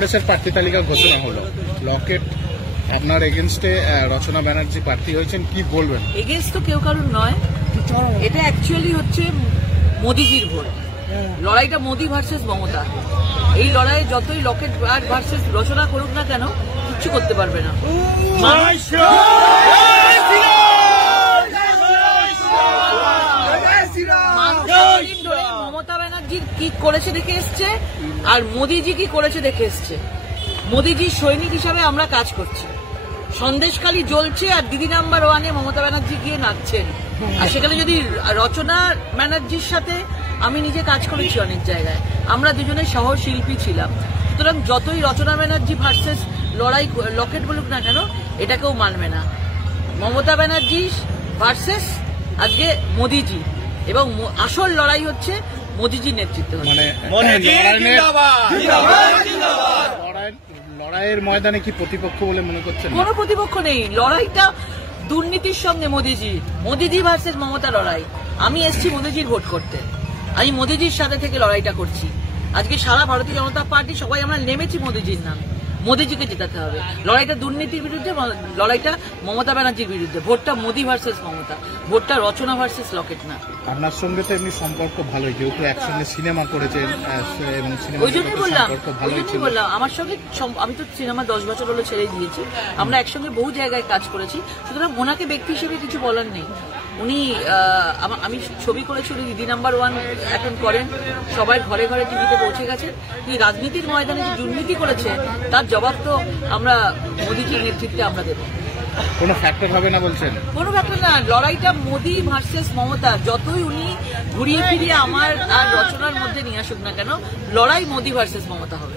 কংগ্রেসের প্রার্থী তালিকা ঘোষণা হলো, লকেট আপনার এগেনস্টে রচনা ব্যানার্জি প্রার্থী হয়েছেন, কি বলবেন? এগেনস্ট তো কেউ কারণ নয়, এটা অ্যাকচুয়ালি হচ্ছে মোদিজির ভোট। লড়াইটা মোদি ভার্সেস মমতা। এই লড়াইয়ে যতই লকেট ভার্সেস রচনা করুক না কেন, কিচ্ছু করতে পারবে না। মমতা ব্যানার্জি কি করেছে দেখে এসছে, আর মোদিজি কি করেছে দেখে এসছে। মোদিজির সৈনিক হিসাবে আমরা কাজ করছি। সন্দেশখালী জ্বলছে আর দিদি নাম্বার 1-এ মমতা ব্যানার্জি গিয়ে নাচছেন। আর সেখানে যদি রচনা ব্যানার্জির সাথে আমি নিজে কাজ করেছি অনেক জায়গায়, আমরা দুজনের সহশিল্পী ছিলাম। সুতরাং যতই রচনা ব্যানার্জি ভার্সেস লড়াই লকেট বলুক না কেন, এটা কেউ মানবে না। মমতা ব্যানার্জি ভার্সেস আজকে মোদিজি, এবং আসল লড়াই হচ্ছে মোদিজির নেতৃত্বে। লড়াইয়ের ময়দানে কি প্রতিপক্ষ বলে মনে করছেন? কোনো প্রতিপক্ষ নেই। লড়াইটা দুর্নীতির সঙ্গে মোদিজি ভার্সেস মমতা লড়াই। আমি এসছি মোদিজির ভোট করতে, আমি মোদিজির সাথে থেকে লড়াইটা করছি। আজকে সারা ভারতীয় জনতা পার্টি সবাই আমরা নেমেছি মোদিজির নামে। মোদিজিকে জেতাতে হবে। লড়াইটা দুর্নীতির বিরুদ্ধে, লড়াইটা মমতা ব্যানার্জির বিরুদ্ধে। ভোটটা মোদি ভার্সেস মমতা, ভোটটা রচনা ভার্সেস লকেট না। আপনার সঙ্গে তো এমনি সম্পর্ক ভালোই, যেহেতু একসঙ্গে সিনেমা করেছেন এবং ওই জন্যই বললাম আমার সঙ্গে। আমি তো সিনেমা 10 বছর হলো ছেড়ে দিয়েছি। আমরা একসঙ্গে বহু জায়গায় কাজ করেছি, সুতরাং ওনাকে ব্যক্তি হিসেবে কিছু বলার নেই। উনি আমি ছবি করেছি, উনি দিদি নাম্বার 1 এখন করেন, সবাই ঘরে ঘরে টিভিতে পৌঁছে গেছেন। তিনি রাজনীতির ময়দানে যে দুর্নীতি করেছে তার জবাব তো আমরা মোদিজির নেতৃত্বে আমরা দেব। কোনো ফ্যাক্টর হবে না বলছেন? কোনো ফ্যাক্টর না। লড়াইটা মোদি ভার্সেস মমতা। যতই উনি ঘুরিয়ে ফিরিয়ে আমার আর রচনার মধ্যে নিয়ে আসুক না কেন, লড়াই মোদি ভার্সেস মমতা হবে।